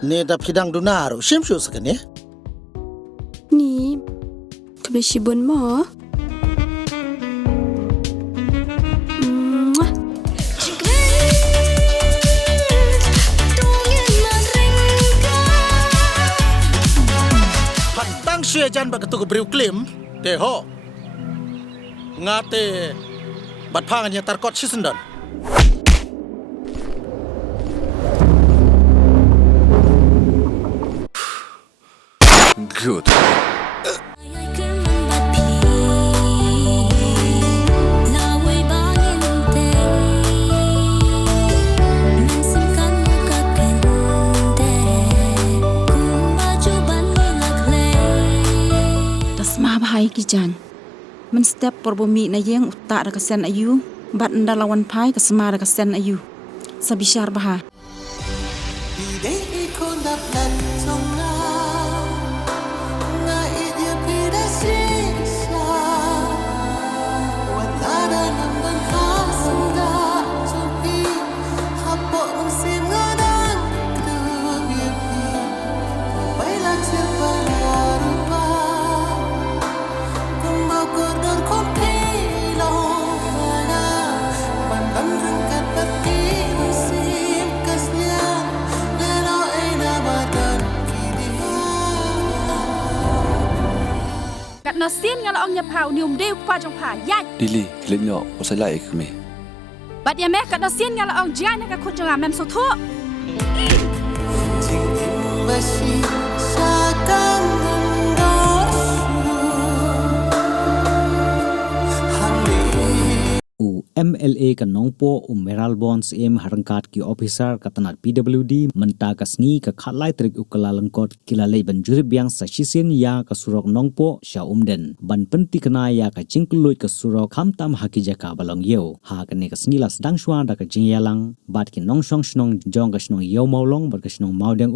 Ne da pidang dunaro shimshu sakane. Ni kabishibun mo. Hantang siya jan bagatu kebriu klim, te ho. Ngate batpangan yang tarkot sisendan. Good. Tasma bahai kijan. Men step porbumi na yang utak da kesen ayu, bat nda lawan pai kasma da kesen ayu. Sabishar baha. Nasin ngala ong nyapau nium deu pa jong pa yan Dili, kilinyo, usalay kami. bat ya meh kat nasin ngala ong jian ka khut jong amem so tho MLA ka nongpo Meral Bonds harangkat ki officer katanat PWD menta kasngi ka khatlai trik ukala langkot kilalei banjuri biang sa sisin ya ka surok nongpo sha umden ban penti kana ya ka jingkului ka surok khamtam hakija ka balong yeu ha ka ne kasngi las dang shwa da ka jingyalang bat ki nongshong shnong jong ka shnong yeu maulong bar ka shnong maudeng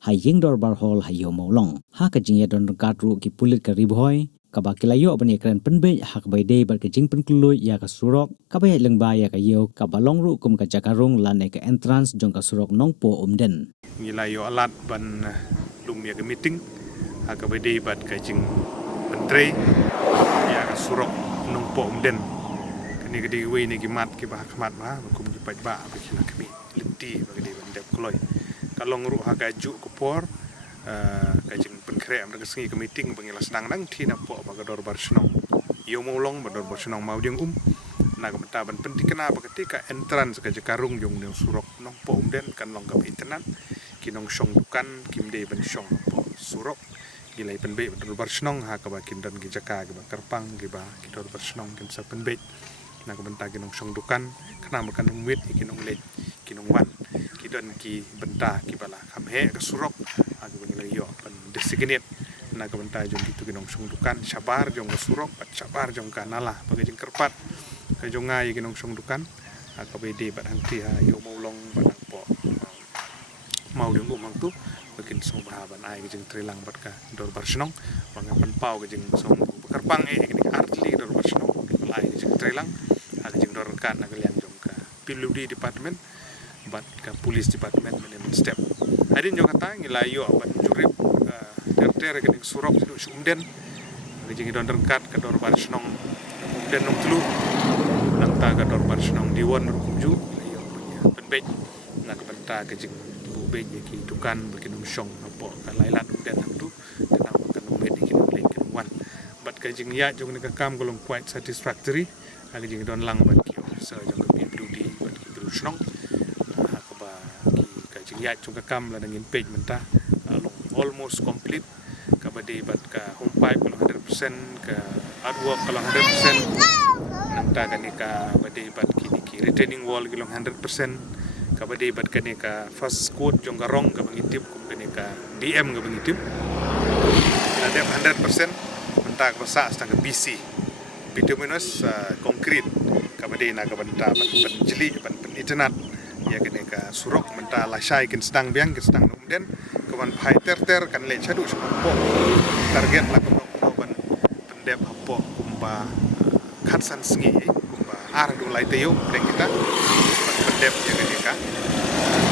ha yingdor bar hol ha yeu maulong ha ka jingya don katru ki pulit ka ribhoi kabakilayo abani ekran penbe hak baide bar ke jing penklui ya ka surok kabay lengba ya ka yeu ka balong ru kum ka jakarung lan ke entrance jong ka surok nongpo umden ngilayo alat ban lum ya ke meeting hak baide bat ka jing pentre ya ka surok nongpo umden kini gedi we ni gimat ki bah khmat ma kum ki paj ba ba kila kami lenti ba gedi ban dep kloi kalong ru hak aju kupor kajing penkre am regesngi ke meeting pengilas nang nang thi na po bagador barsnong yo molong bador barsnong mau ding na ka menta ban penting kena ba ketika entrance ka jakarung jong ne surok nong po umden kan long ka internet kinong shong dukan kimde ban shong po surok gilai penbe bador barsnong ha ka ba kindan ki jaka ba terpang ki ba kidor barsnong kin sa penbe na ka menta kinong shong dukan kana makan umwit kinong le kinong wan kidon ki benta ki bala kamhe ka surok agi banglayo pan designate na ka benta jong itu kinong song dukan sabar jong ka surok pat sabar jong ka nala pagi jeng kerpat ka jong ngai kinong song dukan ka bede bat hangti ha yo maulong batang po mau ding umang tu bakin song bahaban ai jeng trilang bat ka dor barsnong pangapan pau ka jeng song kerpang kini artli dor barsnong lai jeng trilang ha jeng dor kan na liang jong ka PWD department bat ka police department menen step hadin jo kata ngilayo ban jurip ter ke surok sidu umden ngejing don rengkat ke dor barsnong umden nong telu nang ta ka dor barsnong diwon rukumju ngilayo punya penbej na ka benta ke jing bubej ki tukan bakin umsyong apo ka lailan umden tu kena makan umet ki lek wan bat ka jing ya jong ne ka kam golong quite satisfactory ha jing don lang bat ki officer jong ka PWD bat ki brusnong ya chung kam la dangin page menta almost complete ka bade bat ka home pipe kalau 100% ka artwork kalau 100% nanta kani ka bade bat ki retaining wall kalau 100% ka bade bat kani ka first coat jong garong ka bangitip kum kani ka DM ka bangitip la dem 100% menta ka basa stang ka BC bituminous concrete ka bade na ka banta ban jeli ban internet ya kene ka surok menta la syai kin sedang biang kin sedang umden kawan pai ter kan le chadu po target la ko ban pendep po kumba khatsan singi kumba ar du lai teu deng kita pendep ya kene ka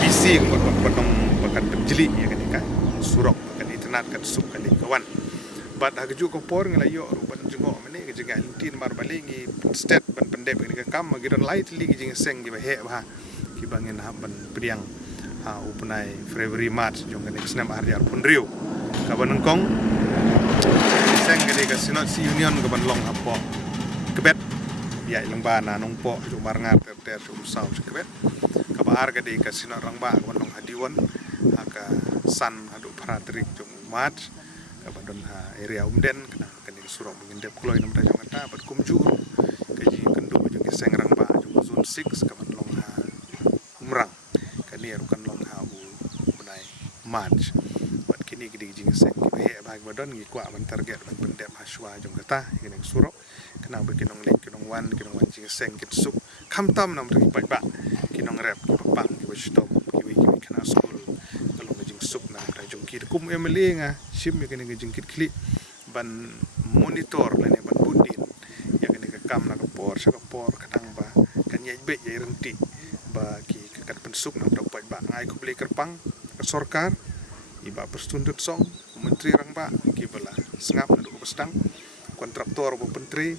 bis si ngon bakan penjeli ya kan surok bakan internet kan sup kan kawan bat hagju ko por ngelayo ruban jungo mene ke jaga lintin mar balingi state ban pendep ni ka kam gidan light li ki jing seng gi he ba ki bangin ha ban priang ha upunai February March jong kan snam arjar punriu ka ban kong seng gi ka sinot si union ka ban long hapo kebet ya ilang bana nong po ju mar ngar ter ju saw kebet ka ba arga di ka sinot rang ba ka ban long hadiwan ka san hadu paratrik jong March kabadon ha area umden kana kani surok bingin dep kloy nam rajang ata bat kumju kaji kendo jeung seng rang ba jeung zone 6 kaban long ha umrang kani rukan long ha u bunai march bat kini gidi jeung seng ki he bag badon gi kwa ban target ban pendep haswa jeung kata kini surok kana bekinong lek kinong wan jeung seng kit suk kam tam nam ri pai ba kinong rep ki pang ki stop ki kana school suk na rajong ki kum emle nga sim ya kene jingkit kli ban monitor lene ban budin ya kene ka kam na ka por sa ka por kadang ba kan ye be ye renti ba ki ka pensuk na dok ba ngai ko beli kerpang ka sorkar iba perstundut song menteri rang ba ki bala sengap na do pestang kontraktor bo menteri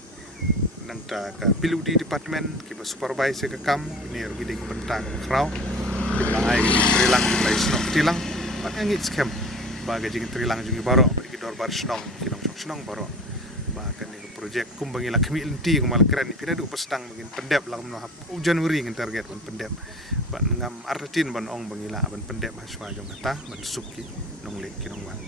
nang ta ka pilu di department ki ba supervisor ka kam ni rugi ding bentang krau ki bala ai trilang di snok tilang angit scam baga jing trilang jungi baro bagi dor bar snong kinong snong baro bahkan ni projek kumbangi la kemi lenti kumal keren ni pinadu pestang bangin pendep lang no Januari ngin target ban pendep ban ngam artin ban ong bangila ban pendep haswa jong kata ban suki nong lek kinong wan